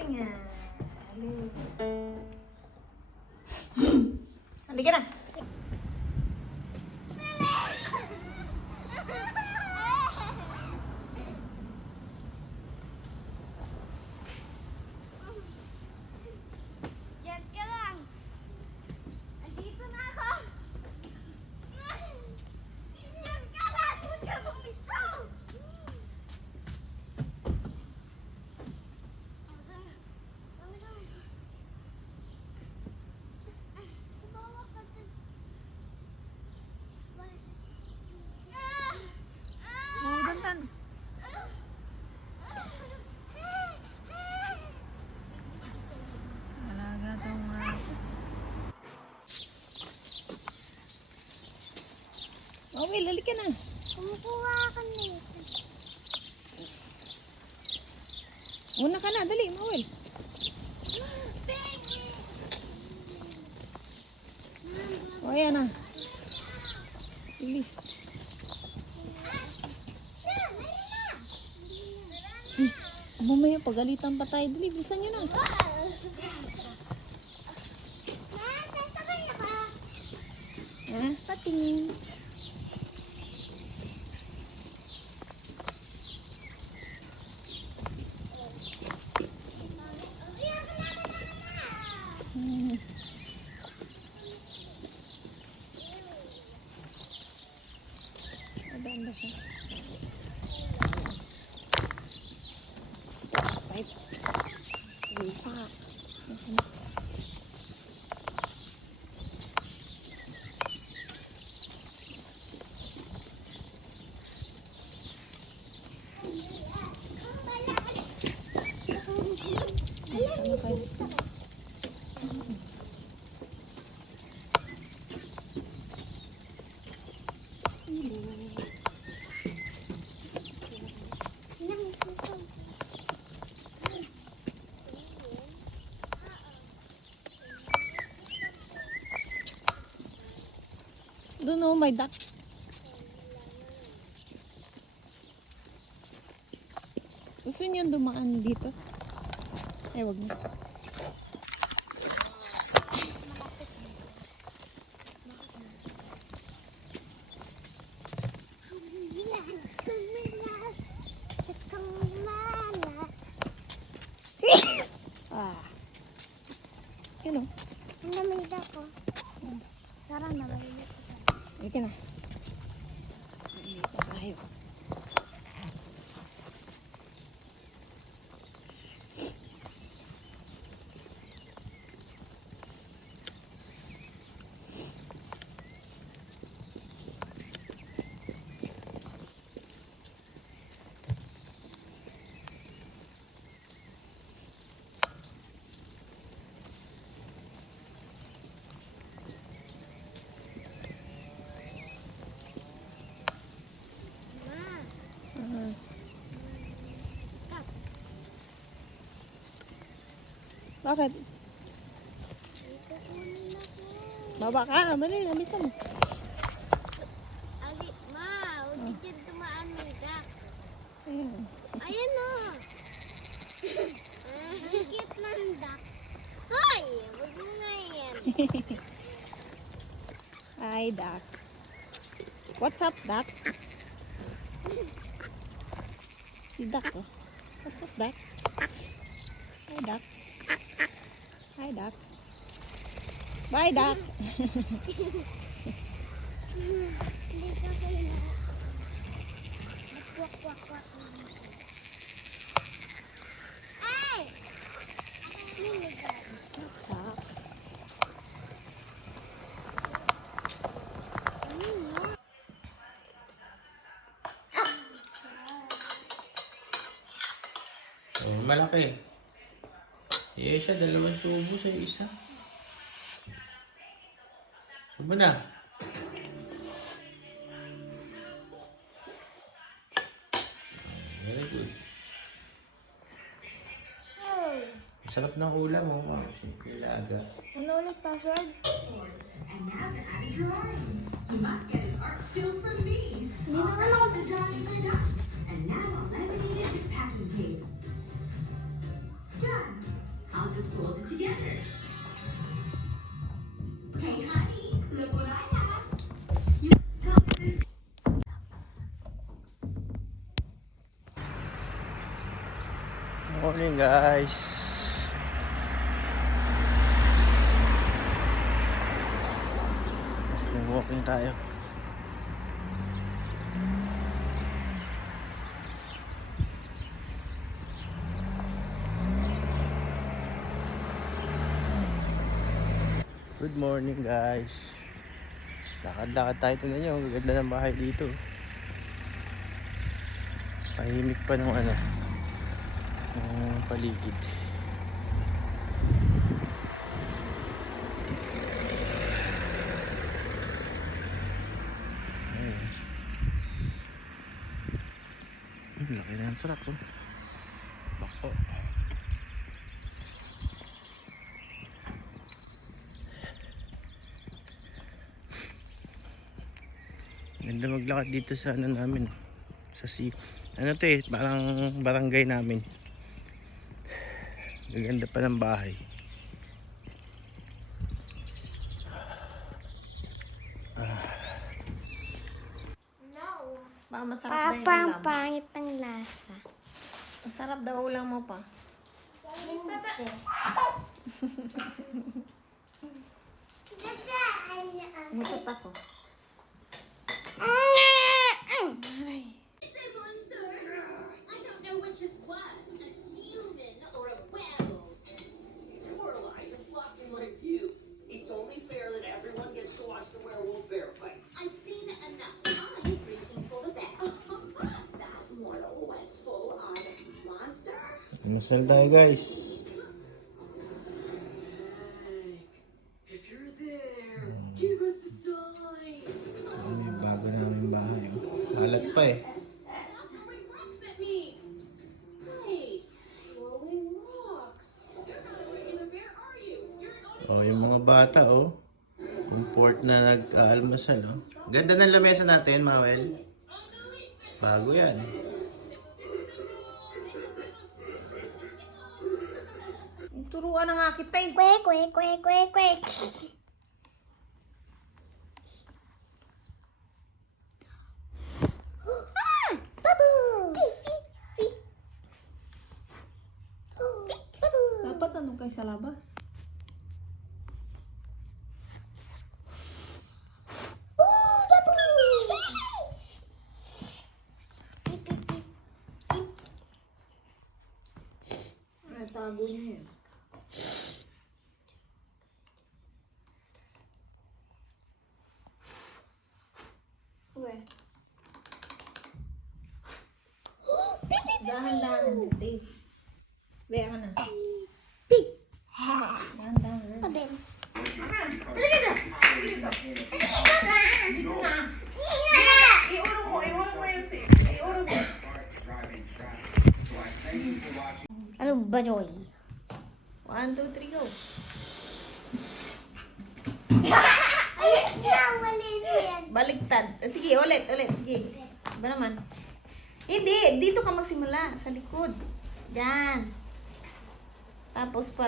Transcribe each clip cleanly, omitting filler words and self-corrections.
Sabi nga. Halika na. Diyan ka lang. Andito na ako. Diyan ka lang. Huwag ka bumitaw. Dantan. Alaga tong Mawil, halika na. Kumukuha ka nito. Una ka na, dali, Mawil. O, yan na. Bilis. Bumaya, pagalitan pa tayo. Dali, bilisan nyo na. Sasakay na ka. Ha? Pating. Adaan ba siya? Right. Lisa. Ano kayo? Doon o, may duck. Gusto niyo dumaan dito? Ay, wag na. Ah. Yun o. Ang lamig ako. Tara na, malilit ko. Halika na. Halika tayo. Bakit? Baba ka, mali, namisan mo. Ali, ma, huwag dyan dumaan ng duck. Ayan. Ayan o. Higit ng duck. Hoy, huwag mo nga yan. Hi, duck. What's up, duck? Si duck, oh. What's up, duck? Hi, duck. Hi, duck. Bye, duck. Hindi ka kaya. Nagkwak-kwak-kwak lang siya. Ay! Niligaw. Duck. Oh, malaki. Eh, siya, dalawang subo sa isa. Subo na. Very good. Sarap ng ulam mo. Oh. Simple laga. Ano ulit password? And now to add it to Ryan. He must get his art skills from me. Hindi naman ako The drawing is done. And now I'll laminate it with packing tape. Done. it together. Hey, honey, look what I have. You come with this. Morning guys. Walking tayo. Good morning guys. Lakad-lakad tayo. Tingnan nyo, ang ganda ng bahay dito. Tahimik pa nung ano, ng paligid. Ayun. Laki na ng truck oh. Bako. Ganda maglakad dito sa ano namin, sa ano to eh, parang barangay namin. Ganda pa ng bahay. Baka masarap na yung Papa, ang ulam. pangit ng lasa. Masarap daw ulam mo pa. Mutot ako. It's a monster. I don't know which is worse, a human or a werewolf. Coraline, a flocking like you. It's only fair that everyone gets to watch the werewolf bear fight. I've seen enough. I'm reaching for the bear. That mortal went full on monster. Masal tayo guys. Hey, if you're there, give us a sign. May bago namin bahay oh. Halat pa eh. Stop throwing rocks at me. Wait, throwing rocks. You're not a regular bear, are you? You're an Oh, yung mga bata oh. Comport na nag-almasal oh. Ganda ng lamesa natin, Mawel. Bago yan. Turuan na nga kita eh. Kwek, kwek, kwek, kwek, kwek. Dapat ano kayo sa labas? Ay, tago niya yun. Dahan-dahan kasi. Bea ka na. Dahan-dahan. Din. Ano ba, Joy? 1, 2, 3, go. Mali na yan. Baliktad. Sige, ulit. Sige. Ba naman? Hindi. Dito ka magsimula. Sa likod. Yan. Tapos pa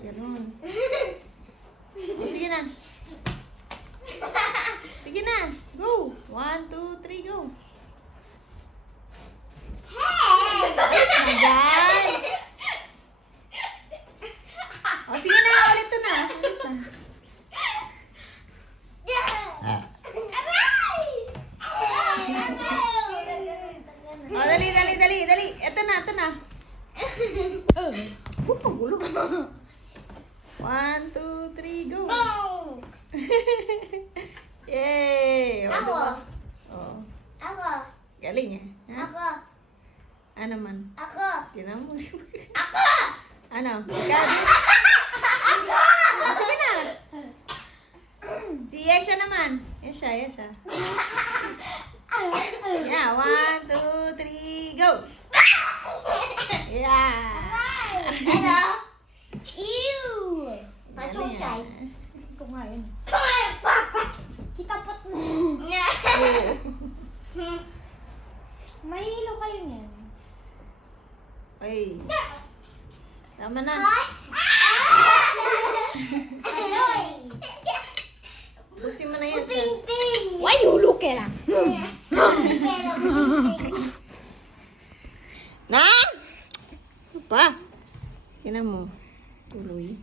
ganun. Sige na. Sige na. Go. 1, 2, 3, go. Ayan. O, sige na. Ulit to na. O, dali. Ito na. Gulo. 1, 2, 3, go. Yay! O, Ako. diba? O, Ako. galing eh. Ha? Ako. Ano man? Ako. Kinamuli mo. Ako. Ano? Gabi? Sige na. Si Yesha naman. Yesha. Yeah, 1, 2, 3, go! Yeah! Hello? Ew! Pachuchay. Ito nga yun. Kitapot mo. Mahilo kayo niyan. Ay. Tama na. Ay! Busin mo na yan. Ting! Why you look at her? Na? Ano pa? Kina mo. Tuloy.